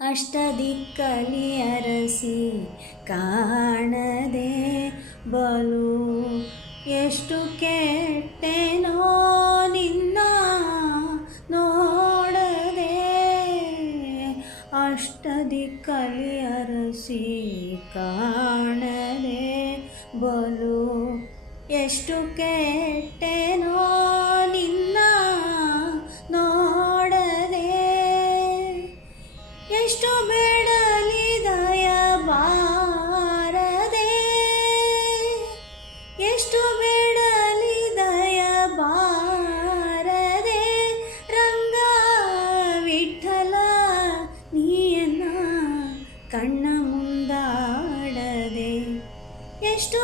ಅಷ್ಟದಿಕ್ಕಲಿ ಅರಸಿ ಕಾಣದೆ ಬಲು ಎಷ್ಟು ಕೆಟ್ಟೆನೋ ನಿನ್ನ ನೋಡದೆ. ಅಷ್ಟದಿಕ್ಕಲಿ ಅರಸಿ ಕಾಣದೆ ಬಲು ಎಷ್ಟು ಕೆಟ್ಟೆನೋ ನಿನ್ನ ನೋಡದೆ. ಎಷ್ಟು ಬೇಡಲಿ ದಯ ಬಾರದೆ, ಎಷ್ಟು ಬೇಡಲಿ ದಯ ಬಾರದೆ. ರಂಗ ವಿಠಲ ನೀಯನ್ನ ಕಣ್ಣ ಮುಂದಾಡದೆ. ಎಷ್ಟು